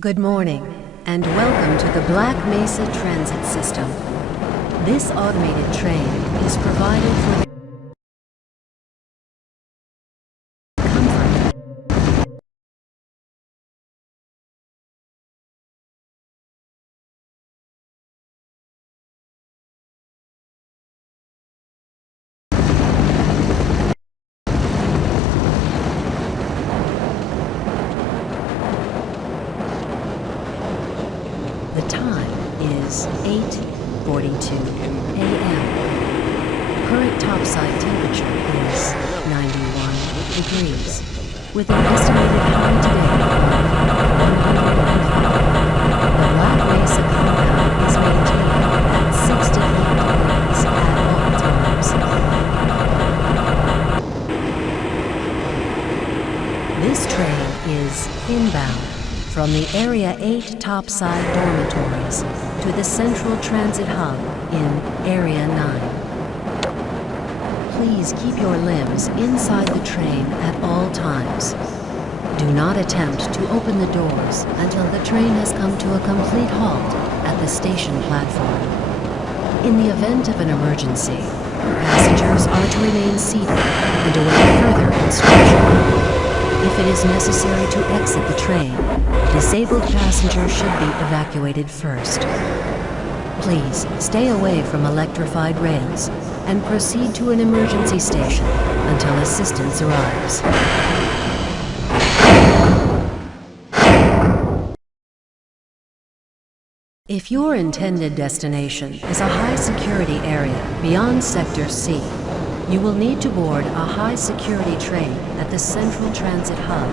Good morning, and welcome to the Black Mesa Transit System. This automated train is provided for the comfort. The time is 8:42 a.m. Current topside temperature is 91 degrees, with an estimated high today of 105. The Black Mesa compound is maintained at 68 degrees at all times. This train is inbound from the Area 8 topside dormitories to the Central Transit Hub in Area 9. Please keep your limbs inside the train at all times. Do not attempt to open the doors until the train has come to a complete halt at the station platform. In the event of an emergency, passengers are to remain seated and await further instruction. If it is necessary to exit the train, disabled passengers should be evacuated first. Please stay away from electrified rails and proceed to an emergency station until assistance arrives. If your intended destination is a high-security area beyond Sector C, you will need to board a high-security train at the Central Transit Hub.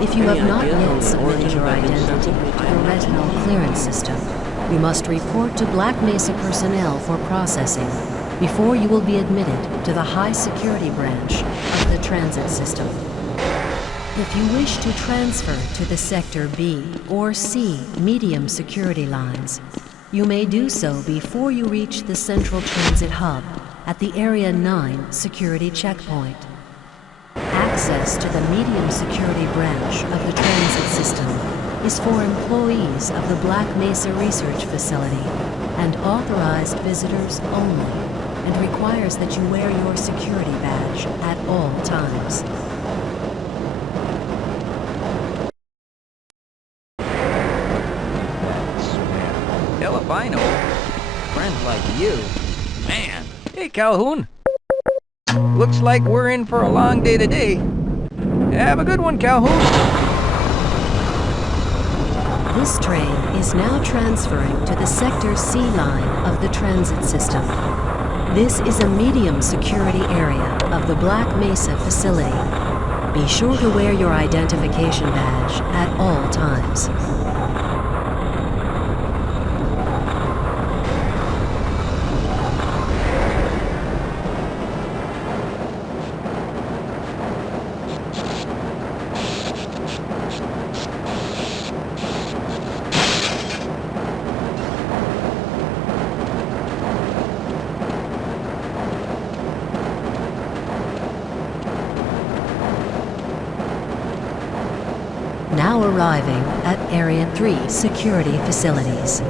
If you have not yet submitted your identity to the retinal clearance system, you must report to Black Mesa personnel for processing before you will be admitted to the high-security branch of the transit system. If you wish to transfer to the Sector B or C medium security lines, you may do so before you reach the Central Transit Hub at the Area 9 security checkpoint. Access to the medium security branch of the transit system is for employees of the Black Mesa Research Facility and authorized visitors only, and requires that you wear your security badge at all times. Albino, friends like you, man. Hey, Calhoun. Looks like we're in for a long day today. Have a good one, Calhoun. This train is now transferring to the Sector C line of the transit system. This is a medium security area of the Black Mesa facility. Be sure to wear your identification badge at all times. Now arriving at Area 3 security facilities.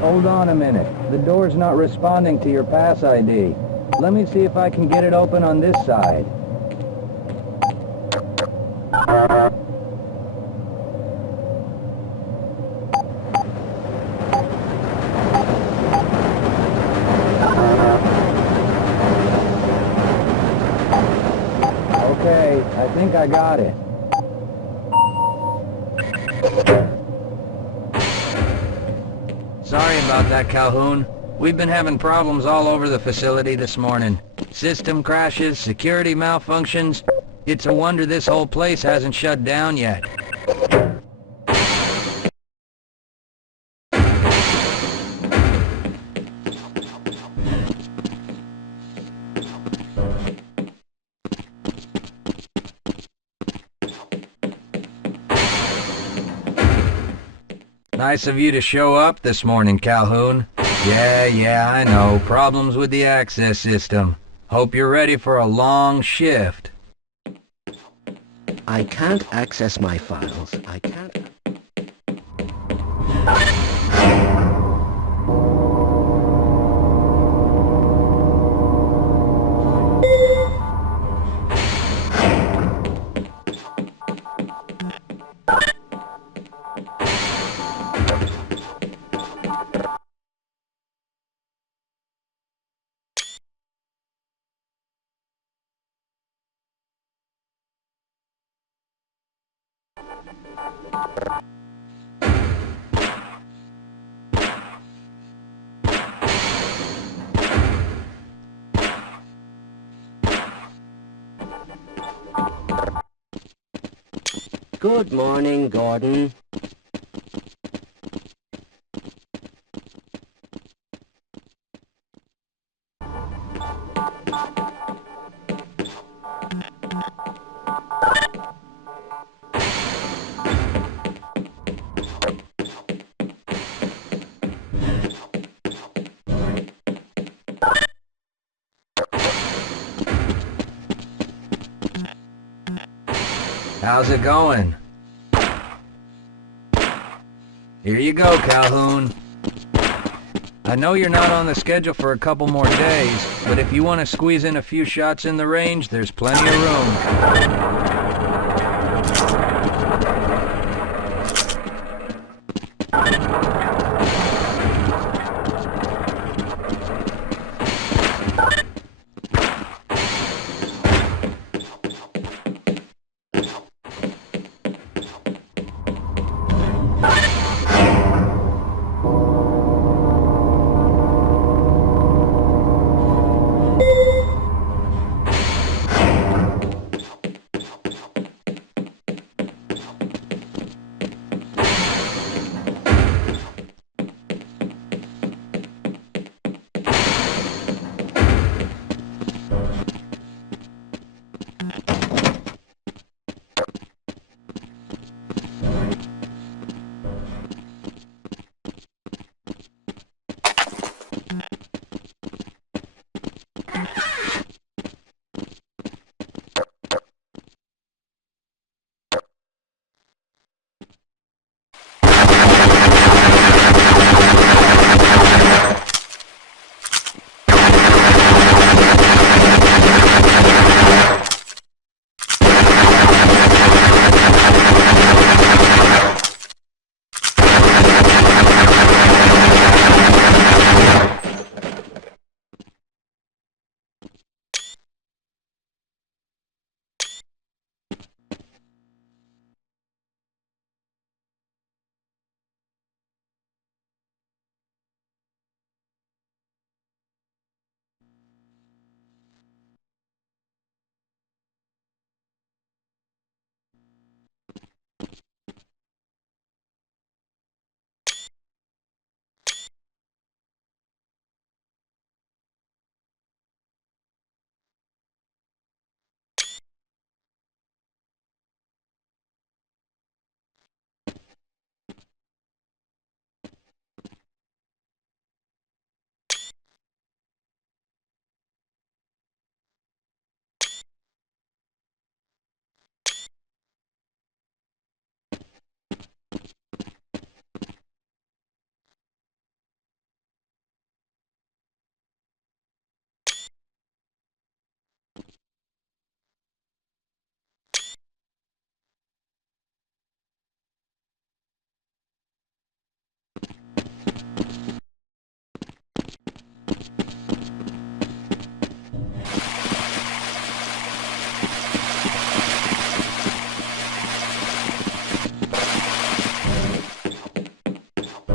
Hold on a minute. The door's not responding to your pass ID. Let me see if I can get it open on this side. Okay, I think I got it. Sorry about that, Calhoun. We've been having problems all over the facility this morning. System crashes, security malfunctions. It's a wonder this whole place hasn't shut down yet. Nice of you to show up this morning, Calhoun. Yeah, I know. Problems with the access system. Hope you're ready for a long shift. I can't access my files. I can't... Good morning, Gordon. How's it going? Here you go, Calhoun. I know you're not on the schedule for a couple more days, but if you want to squeeze in a few shots in the range, there's plenty of room.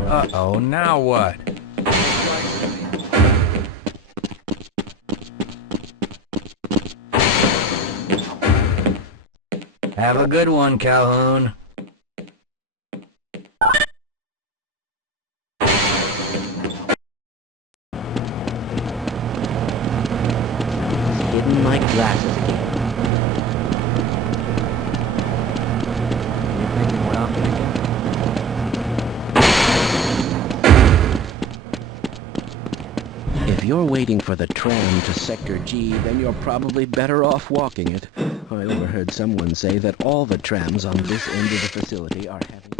Uh-oh, now what? Have a good one, Calhoun. Hidden my glasses again. You thinking what I'm thinking? you're waiting for the tram to Sector G, then you're probably better off walking it. I overheard someone say that all the trams on this end of the facility are having...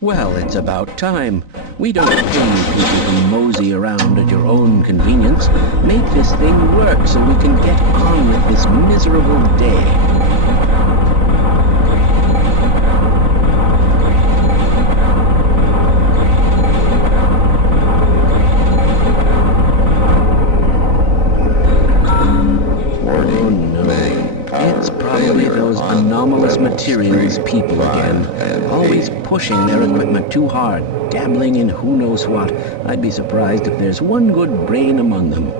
Well, it's about time. We don't pay you people to mosey around at your own convenience. Make this thing work so we can get on with this miserable day. Anomalous materials people again, always pushing their equipment too hard, dabbling in who knows what. I'd be surprised if there's one good brain among them.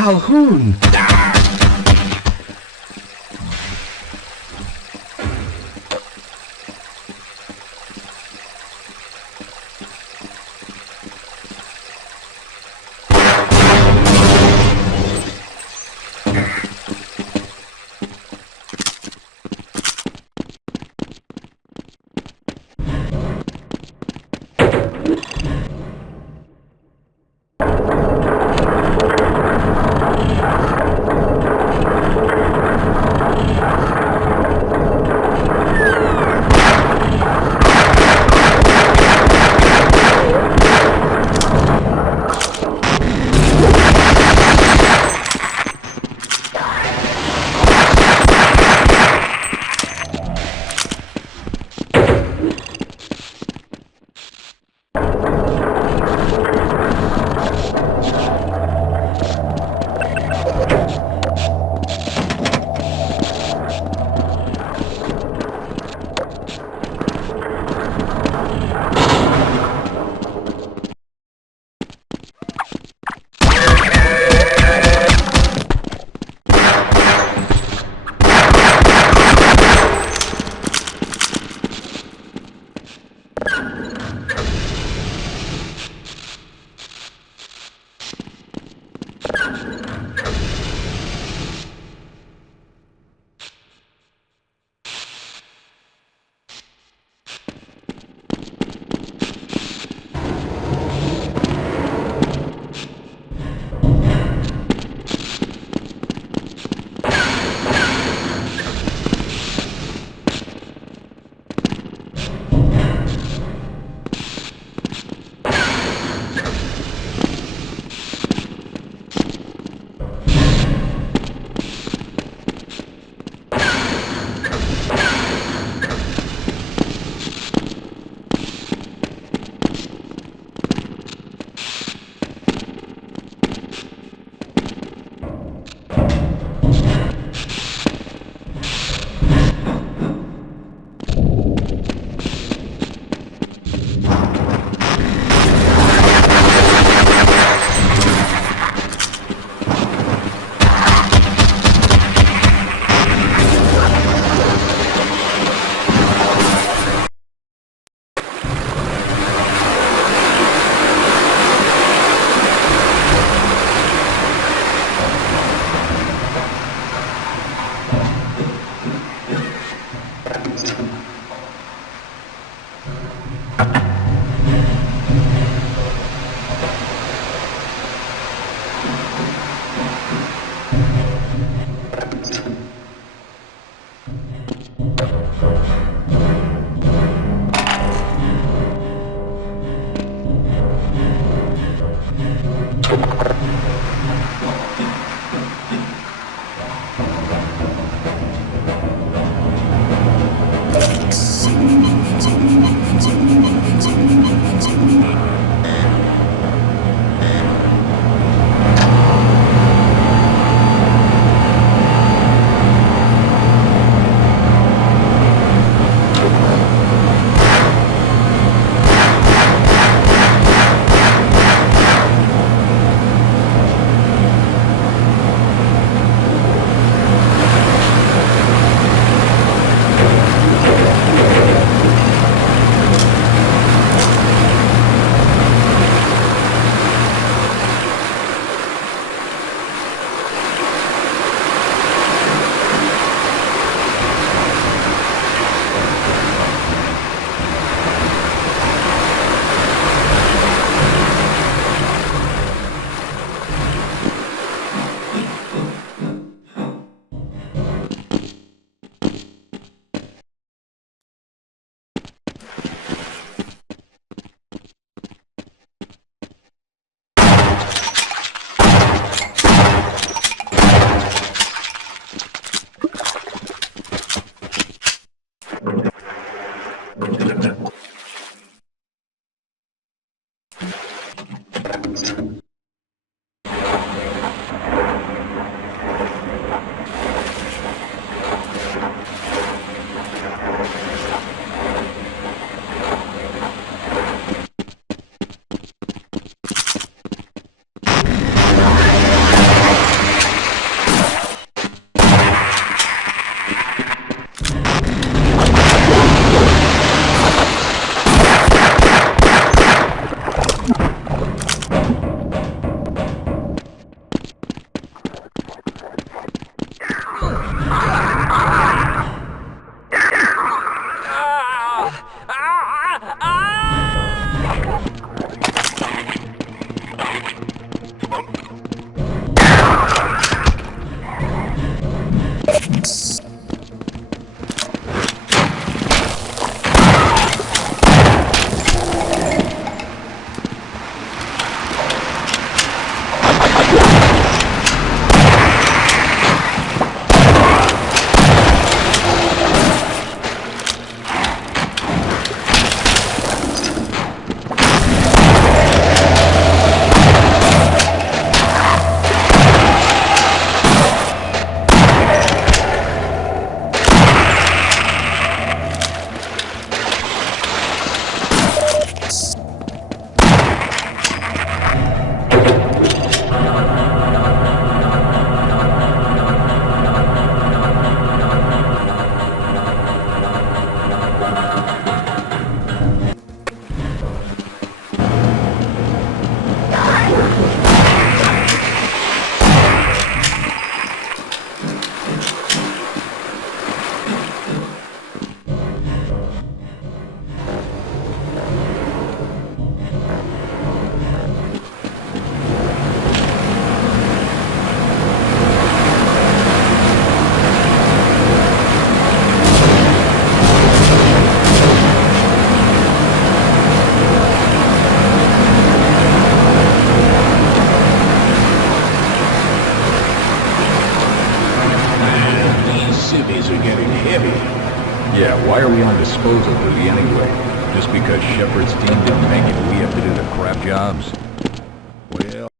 Calhoun! days are getting heavy. Yeah, why are we on disposal duty anyway? Just because Shepard's team didn't make it, we have to do the crap jobs? Well...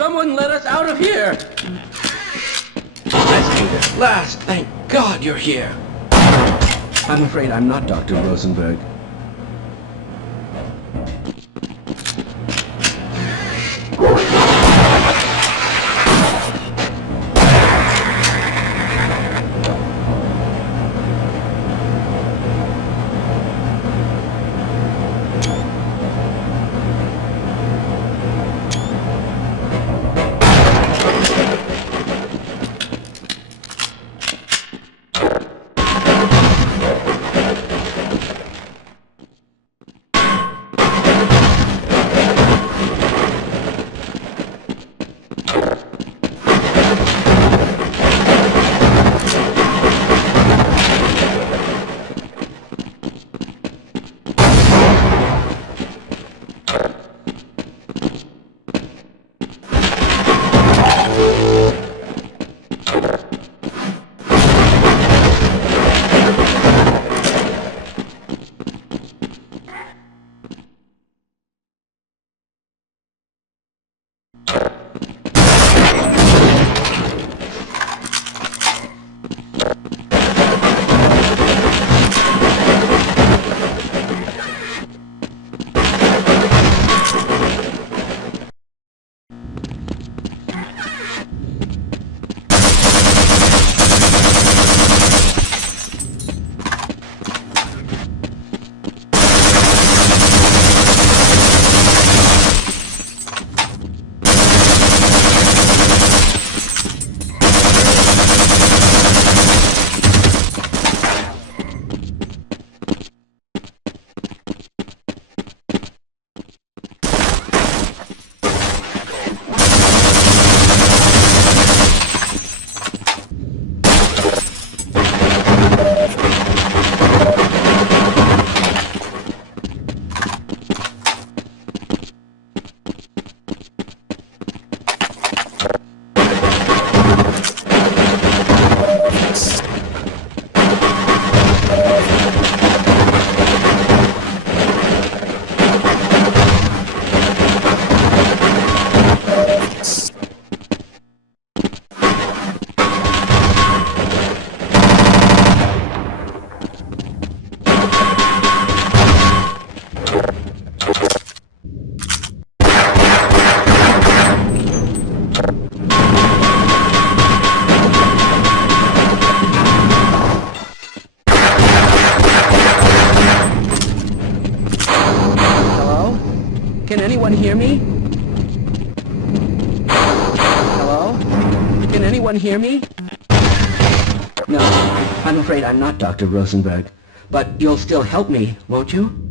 Someone let us out of here! Let's do this last. Thank God you're here. I'm afraid I'm not Dr. Rosenberg. anyone hear me? Hello? Can anyone hear me? No, I'm afraid I'm not Dr. Rosenberg. But you'll still help me, won't you?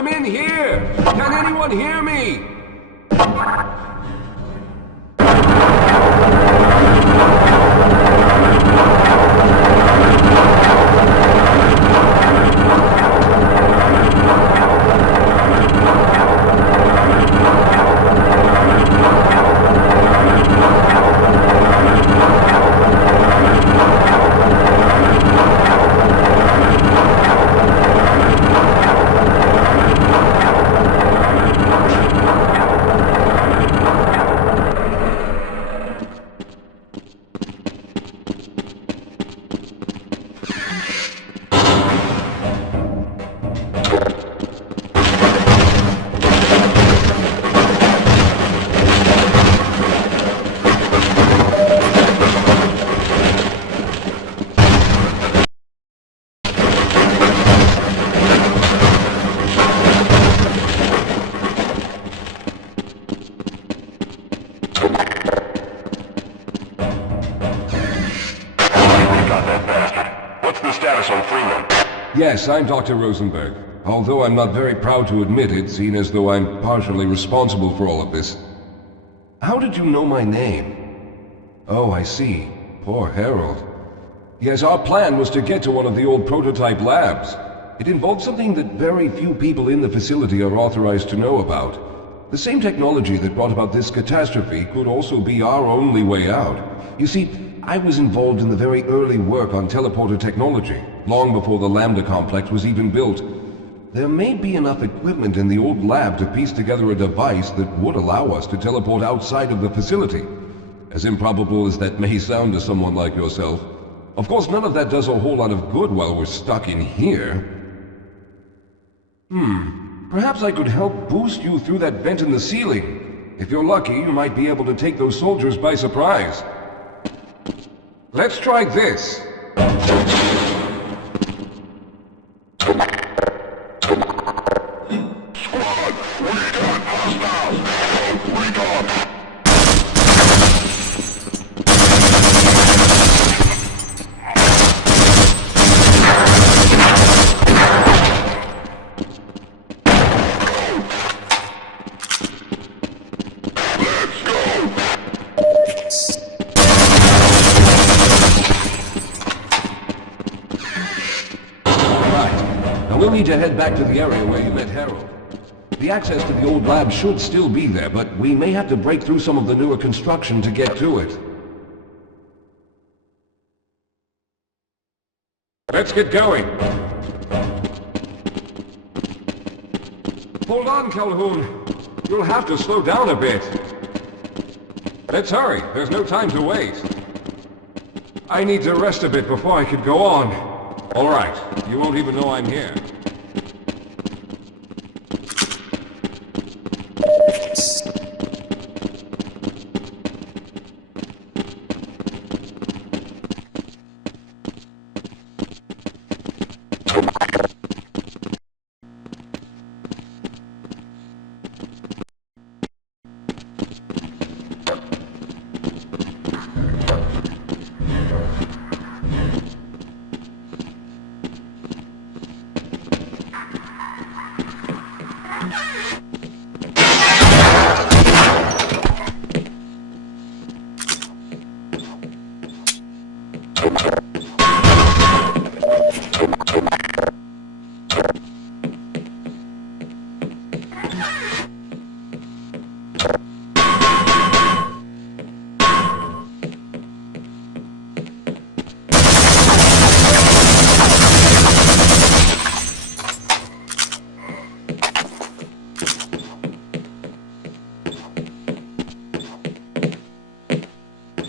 I'm in here! Can anyone hear me? the status on Freeman? Yes, I'm Dr. Rosenberg. Although I'm not very proud to admit it, seeing as though I'm partially responsible for all of this. How did you know my name? Oh, I see. Poor Harold. Yes, our plan was to get to one of the old prototype labs. It involved something that very few people in the facility are authorized to know about. The same technology that brought about this catastrophe could also be our only way out. You see, I was involved in the very early work on teleporter technology, long before the Lambda complex was even built. There may be enough equipment in the old lab to piece together a device that would allow us to teleport outside of the facility. As improbable as that may sound to someone like yourself. Of course, none of that does a whole lot of good while we're stuck in here. Perhaps I could help boost you through that vent in the ceiling. If you're lucky, you might be able to take those soldiers by surprise. Let's try this. We'll need to head back to the area where you met Harold. The access to the old lab should still be there, but we may have to break through some of the newer construction to get to it. Let's get going. Hold on, Calhoun. You'll have to slow down a bit. Let's hurry. There's no time to wait. I need to rest a bit before I could go on. All right. You won't even know I'm here.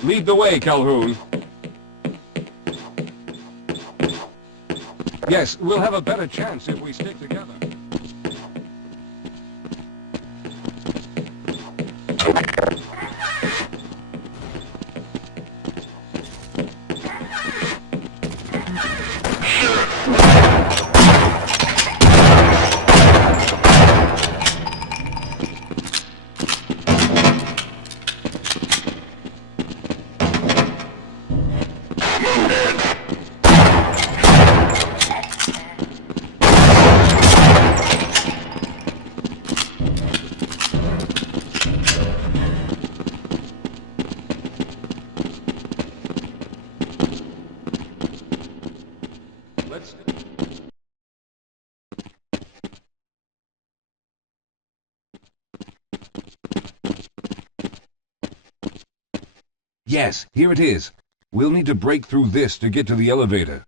Lead the way, Calhoun. Yes, we'll have a better chance if we stick together. Yes, here it is. We'll need to break through this to get to the elevator.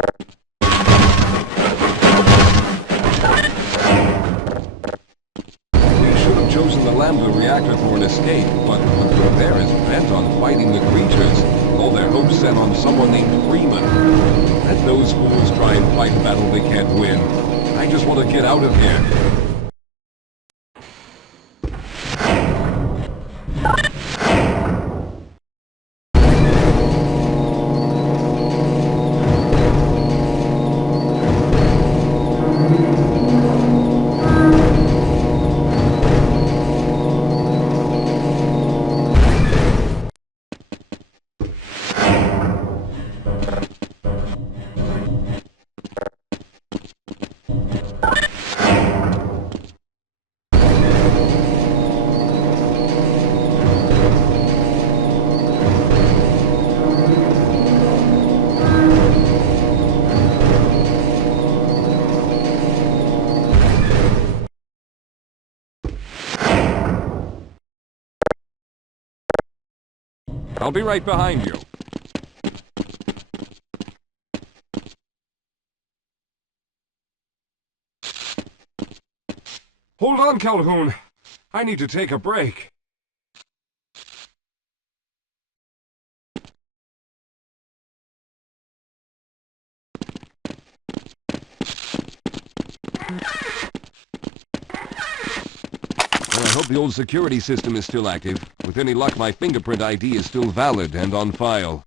We should have chosen the Lambda reactor for an escape, but the crew there is bent on fighting the creatures. All their hopes set on someone named Freeman. Let those fools try and fight a battle they can't win. I just want to get out of here. I'll be right behind you. Hold on, Calhoun. I need to take a break. Well, I hope the old security system is still active. With any luck, my fingerprint ID is still valid and on file.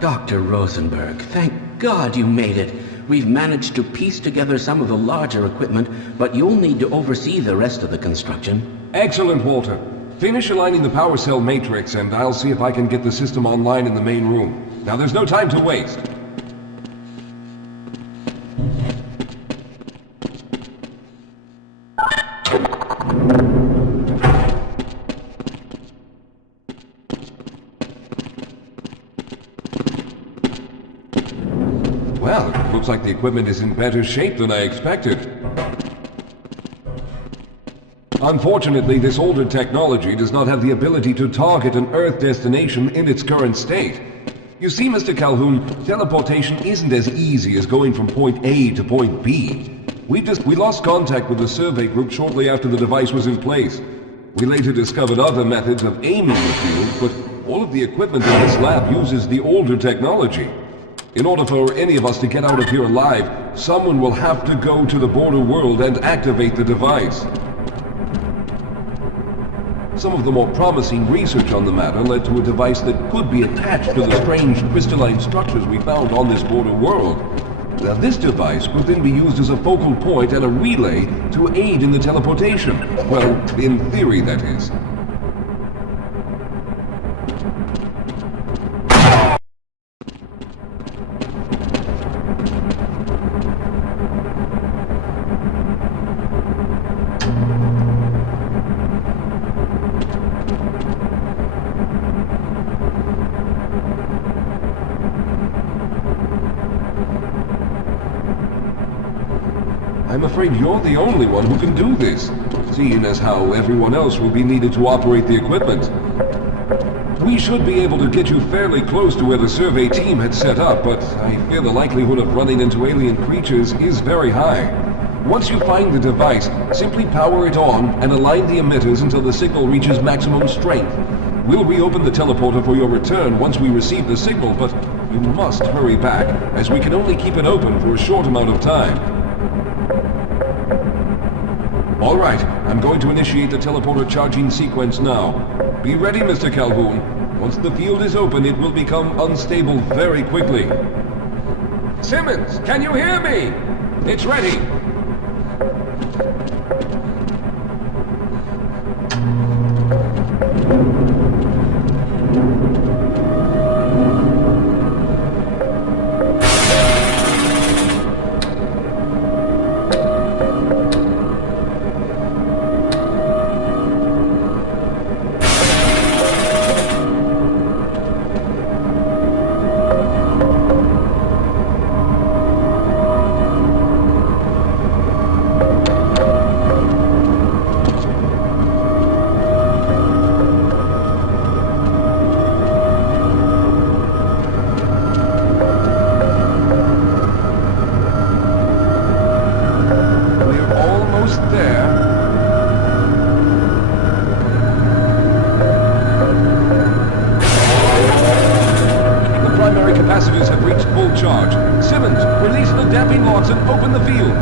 Dr. Rosenberg, thank God you made it. We've managed to piece together some of the larger equipment, but you'll need to oversee the rest of the construction. Excellent, Walter. Finish aligning the power cell matrix, and I'll see if I can get the system online in the main room. Now, there's no time to waste. Well, it looks like the equipment is in better shape than I expected. Unfortunately, this older technology does not have the ability to target an Earth destination in its current state. You see, Mr. Calhoun, teleportation isn't as easy as going from point A to point B. We lost contact with the survey group shortly after the device was in place. We later discovered other methods of aiming the field, but all of the equipment in this lab uses the older technology. In order for any of us to get out of here alive, someone will have to go to the border world and activate the device. Some of the more promising research on the matter led to a device that could be attached to the strange crystalline structures we found on this border world. Now, this device could then be used as a focal point and a relay to aid in the teleportation. Well, in theory, that is. I'm afraid you're the only one who can do this, seeing as how everyone else will be needed to operate the equipment. We should be able to get you fairly close to where the survey team had set up, but I fear the likelihood of running into alien creatures is very high. Once you find the device, simply power it on and align the emitters until the signal reaches maximum strength. We'll reopen the teleporter for your return once we receive the signal, but you must hurry back, as we can only keep it open for a short amount of time. All right, I'm going to initiate the teleporter charging sequence now. Be ready, Mr. Calhoun. Once the field is open, it will become unstable very quickly. Simmons, can you hear me? It's ready. Capacitors have reached full charge. Simmons, release the damping locks and open the field.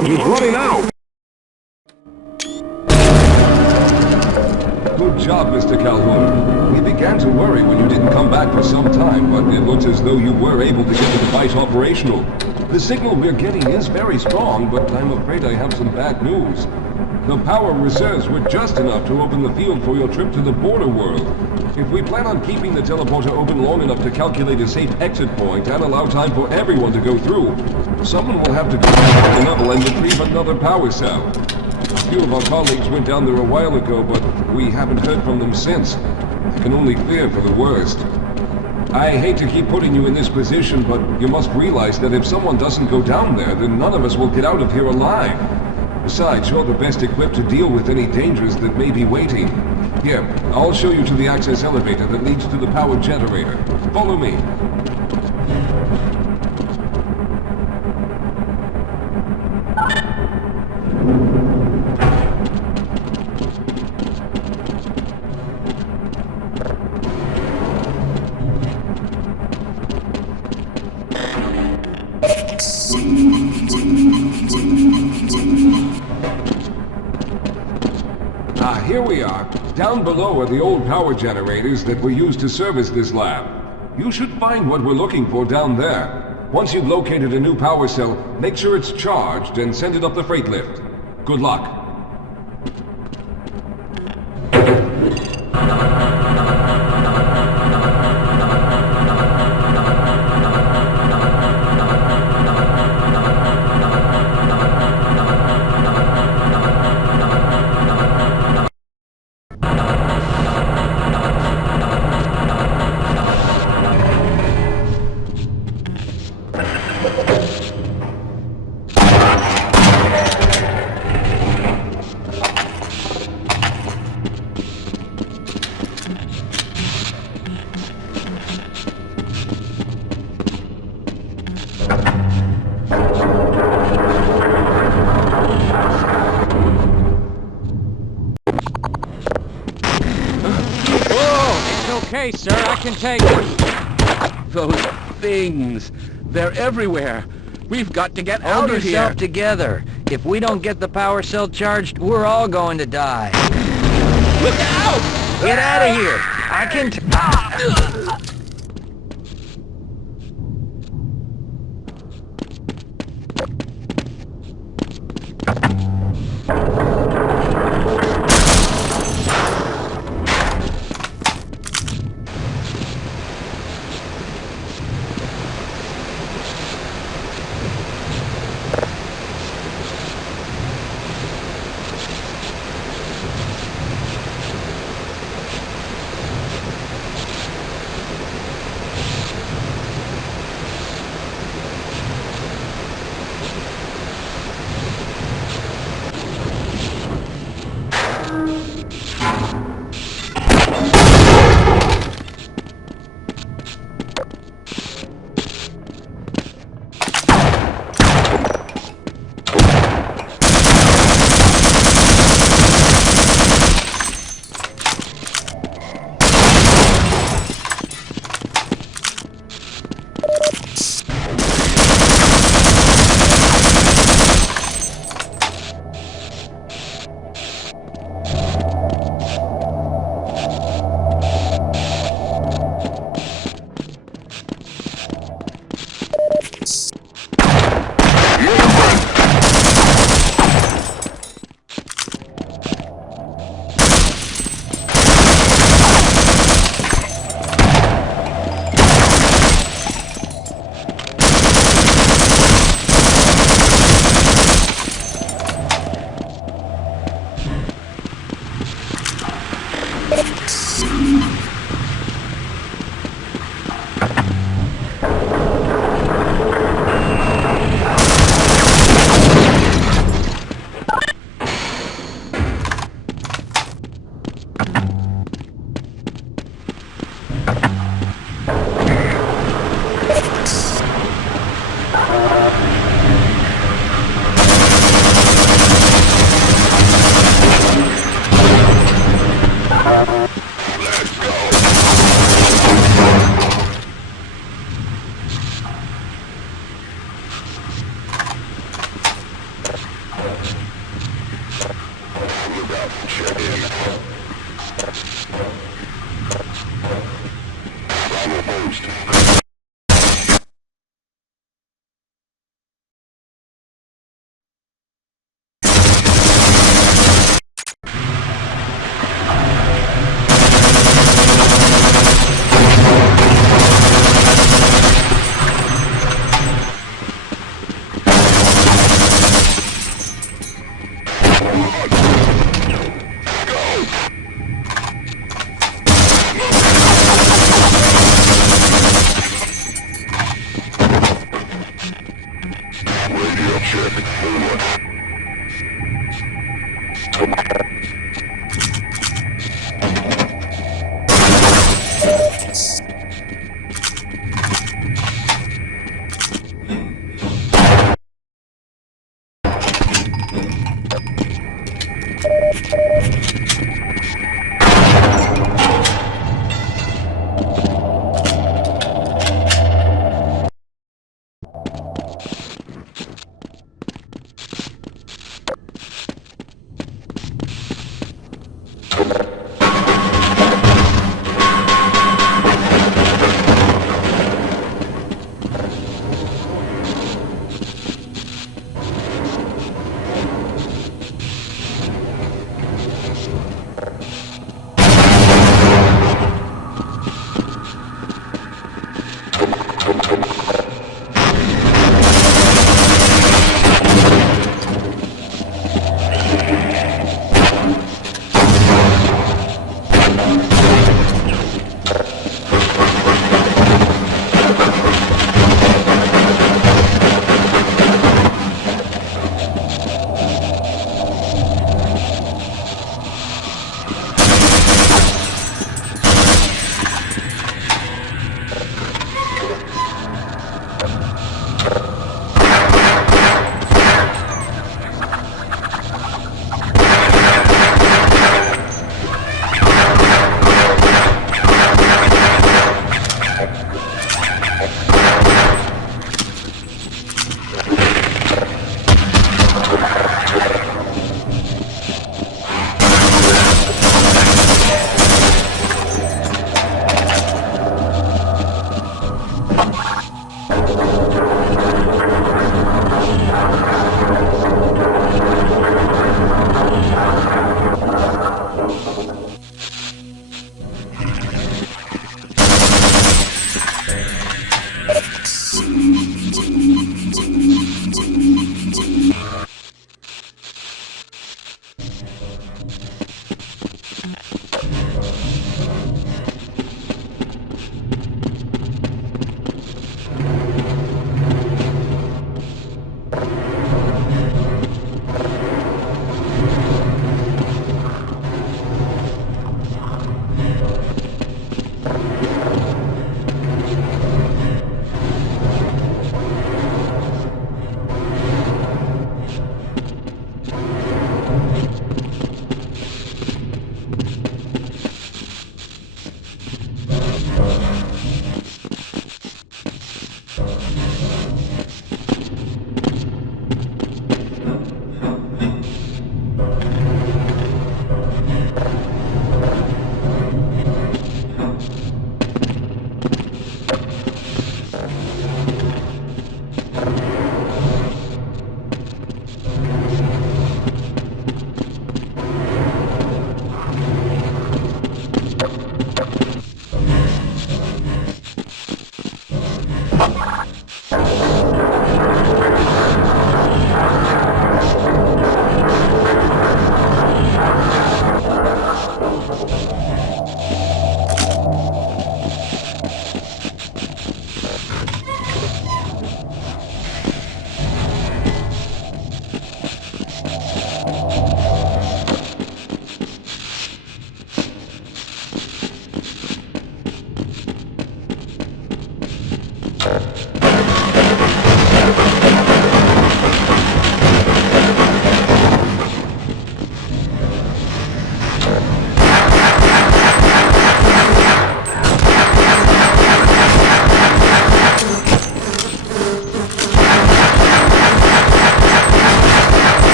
charge is running out! Good job, Mr. Calhoun. We began to worry when you didn't come back for some time, but it looks as though you were able to get the device operational. The signal we're getting is very strong, but I'm afraid I have some bad news. The power reserves were just enough to open the field for your trip to the border world. If we plan on keeping the teleporter open long enough to calculate a safe exit point and allow time for everyone to go through, someone will have to go to the level and retrieve another power cell. A few of our colleagues went down there a while ago, but we haven't heard from them since. I can only fear for the worst. I hate to keep putting you in this position, but you must realize that if someone doesn't go down there, then none of us will get out of here alive. Besides, you're the best equipped to deal with any dangers that may be waiting. Here, I'll show you to the access elevator that leads to the power generator. Follow me. Here we are. Down below are the old power generators that were used to service this lab. You should find what we're looking for down there. Once you've located a new power cell, make sure it's charged and send it up the freight lift. Good luck. Okay, sir, I can take it. Those things, they're everywhere. We've got to get out Hold of yourself here. together. If we don't get the power cell charged, we're all going to die. Look out! Get out of here! I can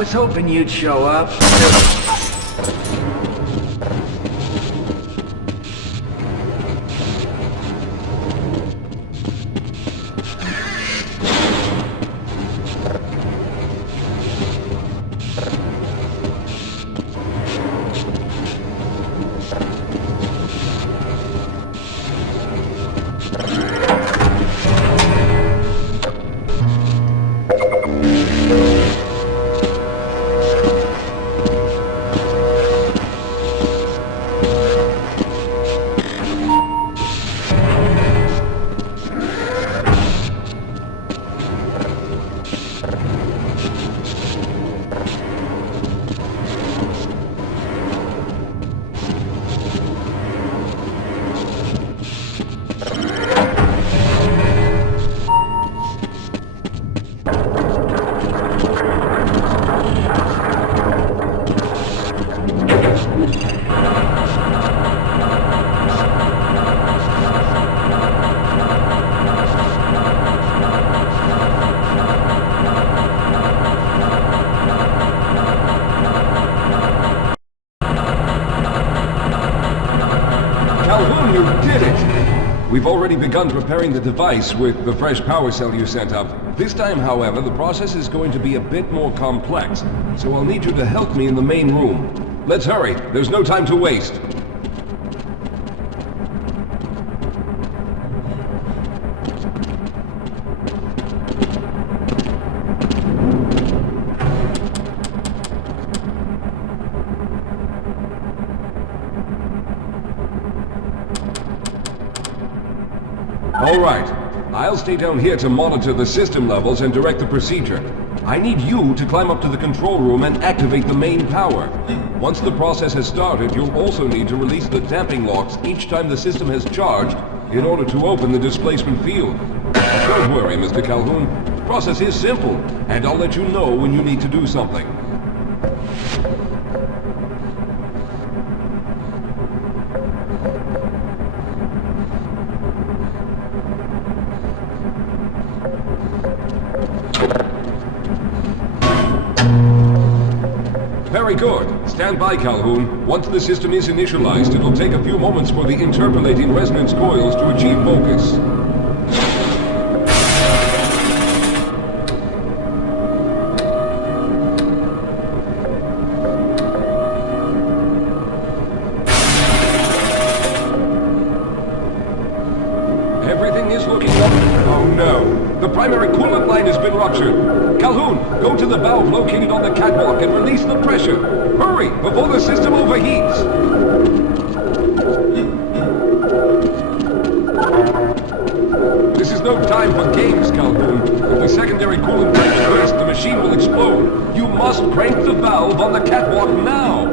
was hoping you'd show up. Calhoun, you did it! We've already begun preparing the device with the fresh power cell you sent up. This time, however, the process is going to be a bit more complex, so I'll need you to help me in the main room. Let's hurry, there's no time to waste. All right. I'll stay down here to monitor the system levels and direct the procedure. I need you to climb up to the control room and activate the main power. Once the process has started, you'll also need to release the damping locks each time the system has charged in order to open the displacement field. Don't worry, Mr. Calhoun. The process is simple, and I'll let you know when you need to do something. Very good. Stand by, Calhoun. Once the system is initialized, it'll take a few moments for the interpolating resonance coils to achieve focus. Everything is looking up. Oh no. The primary coolant line has been ruptured. Calhoun, go to the valve located on the catwalk and release the pressure. Hurry, before the system overheats. This is no time for games, Calhoun. If the secondary coolant breaks first, the machine will explode. You must crank the valve on the catwalk now.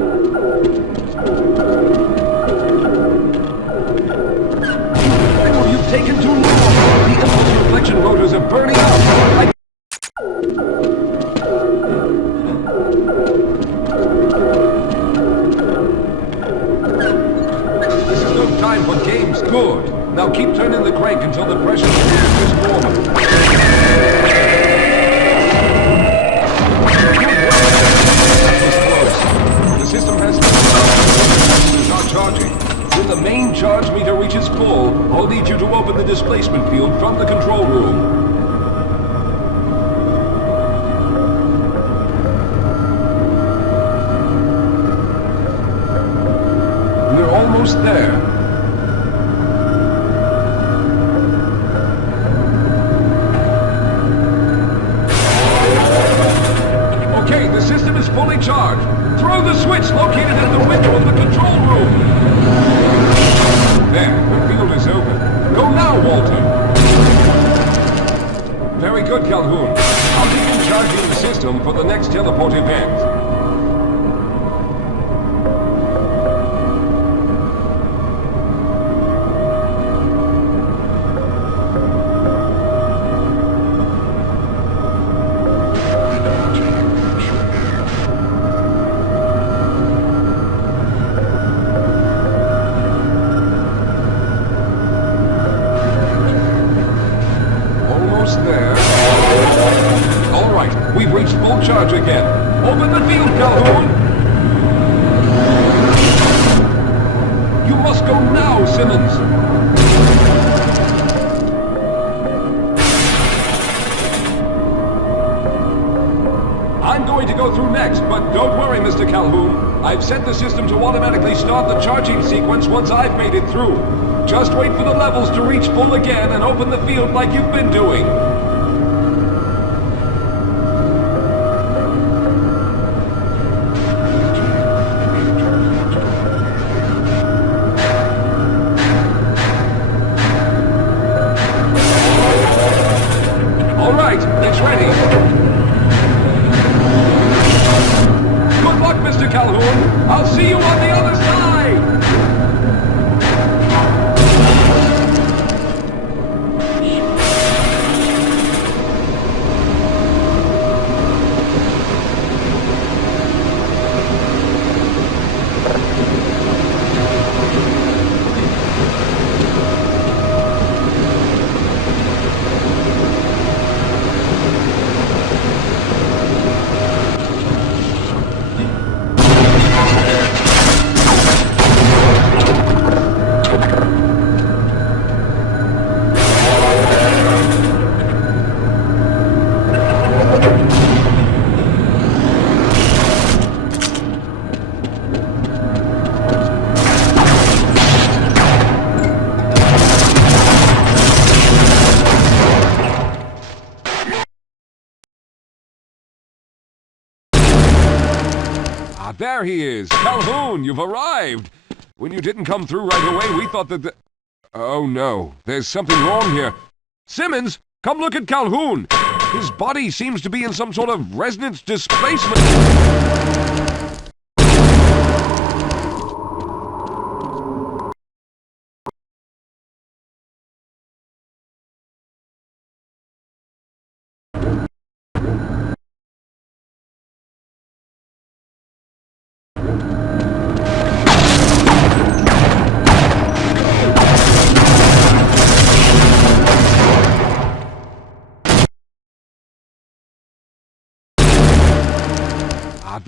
Oh, you've taken too long. The impulse reflection rotors are burning up. This is no time for games. Good. Now keep turning the crank until the pressure is normal. The system has is not charging. When the main charge meter reaches full, I'll need you to open the displacement field from the control room. We're almost there. Okay, the system is fully charged. Throw the switch located at the window of the control room. There, the field is open. Go now, Walter. Very good, Calhoun. I'll begin charging the system for the next teleport event. There. All right, we've reached full charge again. Open go now, Simmons! I'm going to go through next, but don't worry, Mr. Calhoun. I've set the system to automatically start the charging sequence once I've made it through. Just wait for the levels to reach full again and open the field like you've been doing. All right, it's ready. Good luck, Mr. Calhoun. I'll see you on the other side. There he is! Calhoun, you've arrived! When you didn't come through right away, we thought that Oh no, there's something wrong here. Simmons, come look at Calhoun! His body seems to be in some sort of resonance displacement.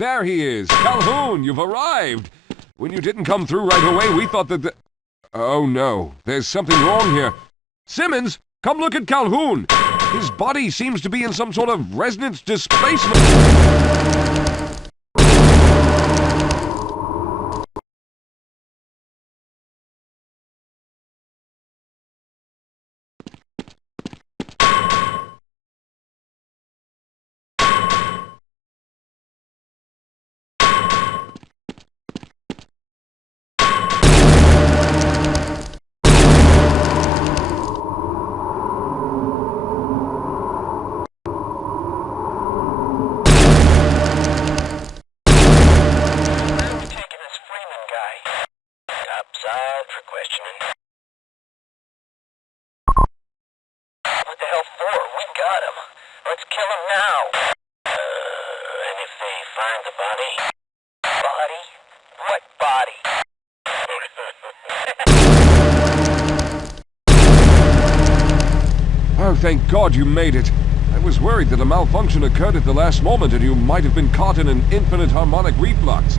There he is! Calhoun, you've arrived! When you didn't come through right away, we thought that Oh no, there's something wrong here. Simmons, come look at Calhoun! His body seems to be in some sort of resonance displacement. Oh, thank God you made it. I was worried that a malfunction occurred at the last moment and you might have been caught in an infinite harmonic reflux.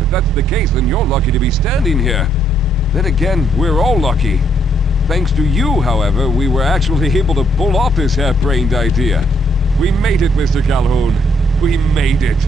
If that's the case, then you're lucky to be standing here. Then again, we're all lucky. Thanks to you, however, we were actually able to pull off this harebrained idea. We made it, Mr. Calhoun. We made it.